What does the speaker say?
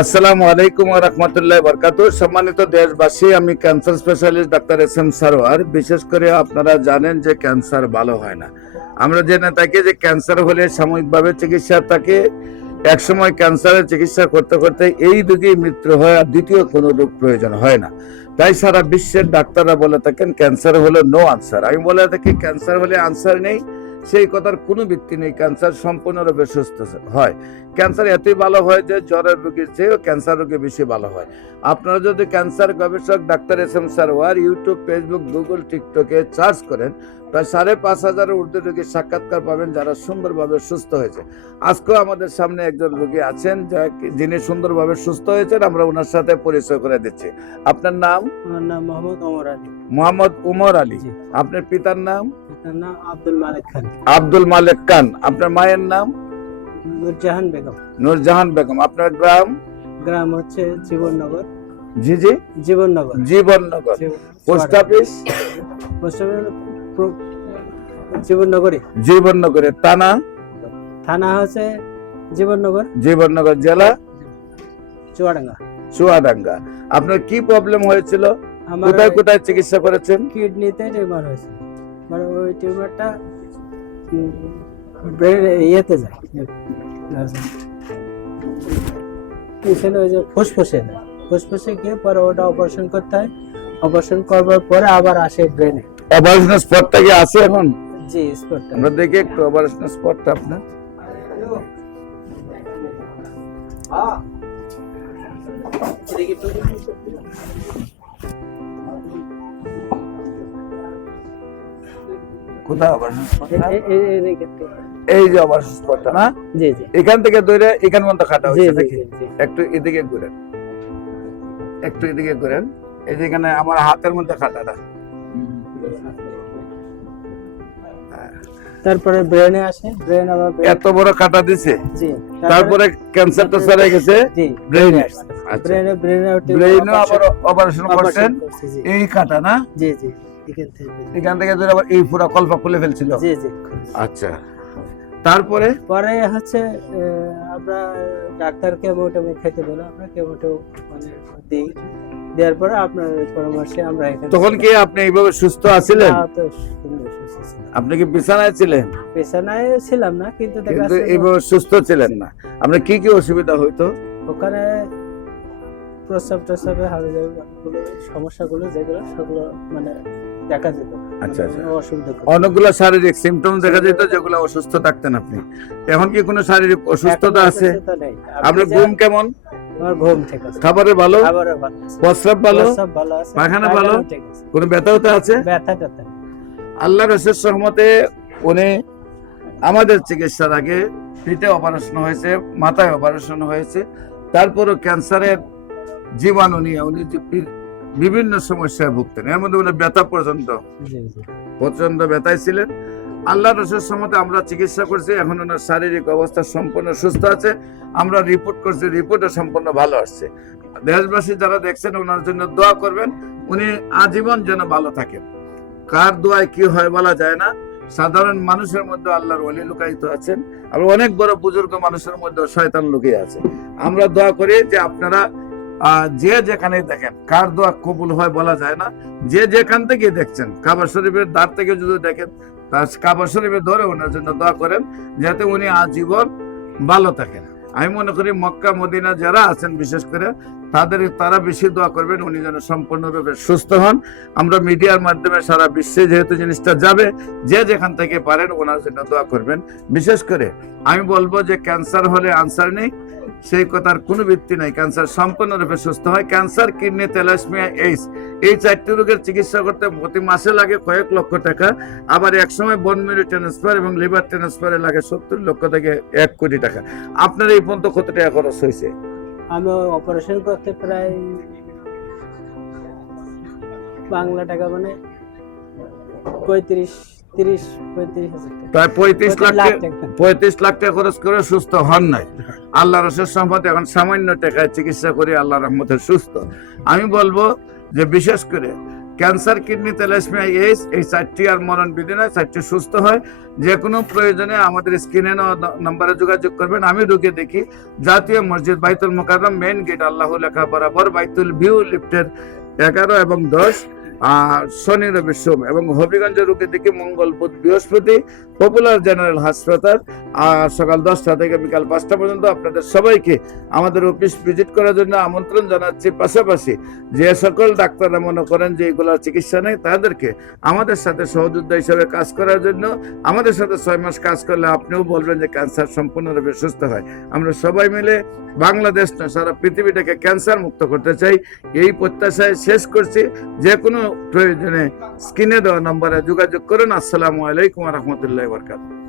আসসালামু আলাইকুম ওয়া রাহমাতুল্লাহি ওয়া বারাকাতুহু। সম্মানিত দেশবাসী, আমি cancer specialist doctor SM. Sarwar. বিশেষ করে আপনারা জানেন যে ক্যান্সার ভালো হয় না। আমরা জেনে থাকি যে ক্যান্সার হলে সাময়িকভাবে চিকিৎসা থাকে, একসময় ক্যান্সারের চিকিৎসা করতে করতে এই রোগী মৃত্যু হয় আর দ্বিতীয় কোনো রোগ প্রয়োজন হয় না। তাই সারা বিশ্বের ডাক্তাররা বলে থাকেন ক্যান্সার হলো নো আনসার। আমি বলে থাকি ক্যান্সার হলে আনসার নেই, সেই কথার কোনো ভিত্তি নেই। ক্যান্সার সম্পূর্ণরূপে সুস্থ হয়। ক্যান্সার এতই ভালো হয় যে জ্বরের রোগীর চেয়েও ক্যান্সার রোগী বেশি ভালো হয়। আপনারা যদি ক্যান্সার গবেষক doctor SM. Sarwar YouTube, Facebook, Google, টিকটকে সার্চ করেন, প্রায় 5,500 ঊর্ধ্ব রোগীর সাক্ষাৎকার পাবেন যারা সুন্দরভাবে সুস্থ হয়েছে। আজকেও আমাদের সামনে একজন রোগী আছেন যিনি সুন্দরভাবে সুস্থ হয়েছেন। আমরা ওনার সাথে পরিচয় করে দিচ্ছি। আপনার নাম? আমার নাম মোহাম্মদ ওমর আলী। মোহাম্মদ ওমর আলী। আপনার পিতার নাম? পিতার নাম আব্দুল মালিক খান। আব্দুল মালিক খান। আপনার মায়ের নাম? নূরজাহান বেগম। নূরজাহান বেগম। আপনার গ্রাম? গ্রাম হচ্ছে জীবননগর। জি জি, জীবননগর। জীবননগর। Post office? জীবননগরে। জীবননগরে। থানা? থানা হচ্ছে জীবননগর। জীবননগর। জেলা? চুয়াডাঙ্গা। চুয়াডাঙ্গা। আপনার কি প্রবলেম হয়েছিল? আমার কোথায় কোথায় চিকিৎসা করেছেন? কিডনিতে টিউমার হয়েছে। মানে ওই টিউমারটা ইয়েতে যায়, এখানে ওই যে ফুসফুসে গিয়ে পরে ওটা অপারেশন করতে হয়। অপারেশন করবার পরে আবার আসে ব্রেনে। অপারেশন স্পটটা কি আছে এখন? জি, স্পটটা আমরা দেখি একটু অপারেশন স্পটটা আপনার। কোথায় অপারেশন স্পটটা? এই যে অপারেশন স্পটটা না? জি জি। এখান থেকে ধরে এখান পর্যন্ত কাটা জি হয়েছে জি নাকি? জি। একটু এদিকে ঘুরেন, একটু এদিকে ঘুরেন। এই যে এখানে আমার হাতের মধ্যে কাটাটা। তারপরে ব্রেনে আসে, ব্রেন আবার এত বড় কাটা দিছে। জি। তারপরে ক্যান্সারটা সেরে গেছে জি, ব্রেইনে। ব্রেনে ব্রেইনও আবার অপারেশন করছেন। এই কাটা না? জি জি। এখান থেকে ধরে আবার এই পুরো কলপা খুলে ফেলছিল। জি জি। আচ্ছা, তারপরে পরে হচ্ছে আমরা ডাক্তার কেমোটেমি খেতে বলে, আমরা কেমোটো মানে দিই। দেওয়ার পরে আপনার পরামর্শে আমরা এখানে। তখন কি আপনি এইভাবে সুস্থ আছিলেন? তো সুন্দর সুস্থ ছিলাম। আপনি কি বিছানায় ছিলেন? পেছানায় ছিলাম না, কিন্তু কিন্তু এইভাবে সুস্থ ছিলেন না। আপনার কি কি অসুবিধা হইতো? ওখানে প্রস্রাবে হাবিজাবি সমস্যাগুলো যেগুলো সেগুলো মানে দেখা যেত। আচ্ছা আচ্ছা। অসুবিধা অনেকগুলো শারীরিক সিম্পটম দেখা যেত যেগুলো অসুস্থ থাকতেন আপনি। এখন কি কোনো শারীরিক অসুস্থতা আছে? আপনার ঘুম কেমন? আমার ঘুম ঠিক আছে। খাবারে ভালো? খাবারে ভালো আছে। প্রস্রাব ভালো? সব ভালো আছে। পায়খানা ভালো? ঠিক আছে। কোনো ব্যথা হতে আছে? ব্যথা ট্যাথা আল্লাহর অশেষ রহমতে উনি আমাদের চিকিৎসার আগে পিঠে অপারেশন হয়েছে, মাথায় অপারেশন হয়েছে। তারপরও ক্যান্সারের জীবাণু নিয়ে উনি বিভিন্ন সমস্যায় ভুগতেন। এর মধ্যে উনি ব্যথা পর্যন্ত প্রচন্ড ব্যথায় ছিলেন। আল্লাহর অশেষ রহমতে আমরা চিকিৎসা করছি। এখন ওনার শারীরিক অবস্থা সম্পূর্ণ সুস্থ আছে। আমরা রিপোর্ট করছি, রিপোর্টও সম্পূর্ণ ভালো আসছে। দেশবাসী যারা দেখছেন ওনার জন্য দোয়া করবেন, উনি আজীবন যেন ভালো থাকেন। কার দোয়ায় কি হয় বলা যায় না। সাধারণ মানুষের মধ্যে আল্লাহর ওলি লুকায়িত আছেন, আর অনেক বড় বুজুর্গ মানুষের মধ্যে শয়তান লুকিয়ে আছে। আমরা দোয়া করি যে আপনারা যে যেখানে দেখেন, কার দোয়া কবুল হয় বলা যায় না। যে যেখান থেকে দেখছেন, কাবা শরীফের দ্বার থেকে যদি দেখেন, তার কাবা শরীফে ধরে ওনার জন্য দোয়া করেন যাতে উনি আজীবন ভালো থাকেন। আমি মনে করি মক্কা মদিনা যারা আছেন বিশেষ করে তারা বেশি দোয়া করবেন উনি যেন সম্পূর্ণরূপে সুস্থ হন। আমরা মিডিয়ার মাধ্যমে সারা বিশ্বে যেহেতু জিনিসটা যাবে, যে যেখান থেকে পারেন ওনার জন্য দোয়া করবেন। বিশেষ করে আমি বলবো যে ক্যান্সার হলে আনসার নেই, সেই কথার কোনো ভিত্তি নাই। ক্যান্সার সম্পূর্ণরূপে সুস্থ হয়। ক্যান্সার, কিডনি, থ্যালাসেমিয়া, এইডস, এই 4টি রোগের চিকিৎসা করতে প্রতি মাসে লাগে কয়েক লক্ষ টাকা। আবার এক সময় বোন ম্যারো ট্রান্সফার এবং লিভার ট্রান্সফারে লাগে 70 লক্ষ থেকে 1 কোটি টাকা। আপনার এই পর্যন্ত কত টাকা খরচ হয়েছে? আমি অপারেশন করতে প্রায় বাংলা টাকা মানে 35 প্রায় 35 লাখ টাকা খরচ করে সুস্থ হন নাই। আল্লাহর অশেষ রহমতে এখন সামান্য টাকায় চিকিৎসা করে আল্লাহর রহমতে সুস্থ। আমি বলবো যে বিশেষ করে ক্যান্সার, কিডনি, তেলাসমিয়া, এইডস, এই 4টি আর মরণ বিধি নয়, 4টি সুস্থ হয়। যে কোনো প্রয়োজনে আমাদের স্ক্রিনে নম্বরে যোগাযোগ করবেন। আমি ঢুকে দেখি জাতীয় মসজিদ বাইতুল মোকাররম মেইন গেট আল্লাহ লেখা বরাবর বাইতুল ভিউ লিফটের 11 এবং 10, আর শনি রবি সোম, এবং হবিগঞ্জের রুগী দেখি মঙ্গল বুধ বৃহস্পতি পপুলার জেনারেল হাসপাতাল, আর সকাল 10টা থেকে বিকাল 5টা পর্যন্ত। আপনাদের সবাইকে আমাদের অফিস ভিজিট করার জন্য আমন্ত্রণ জানাচ্ছি। পাশাপাশি যে সকল ডাক্তাররা মনে করেন যে এগুলোর চিকিৎসা নেই, তাদেরকে আমাদের সাথে সহযোদ্ধা হিসেবে কাজ করার জন্য। আমাদের সাথে 6 মাস কাজ করলে আপনিও বলবেন যে ক্যান্সার সম্পূর্ণরূপে সুস্থ হয়। আমরা সবাই মিলে বাংলাদেশ না সারা পৃথিবীটাকে ক্যান্সার মুক্ত করতে চাই, এই প্রত্যাশায় শেষ করছি। যে কোনো প্রয়োজনে স্ক্রিনে দেওয়া নম্বরে যোগাযোগ করুন। আসসালামু আলাইকুম ওয়া রাহমাতুল্লাহি ওয়া বারাকাতুহু।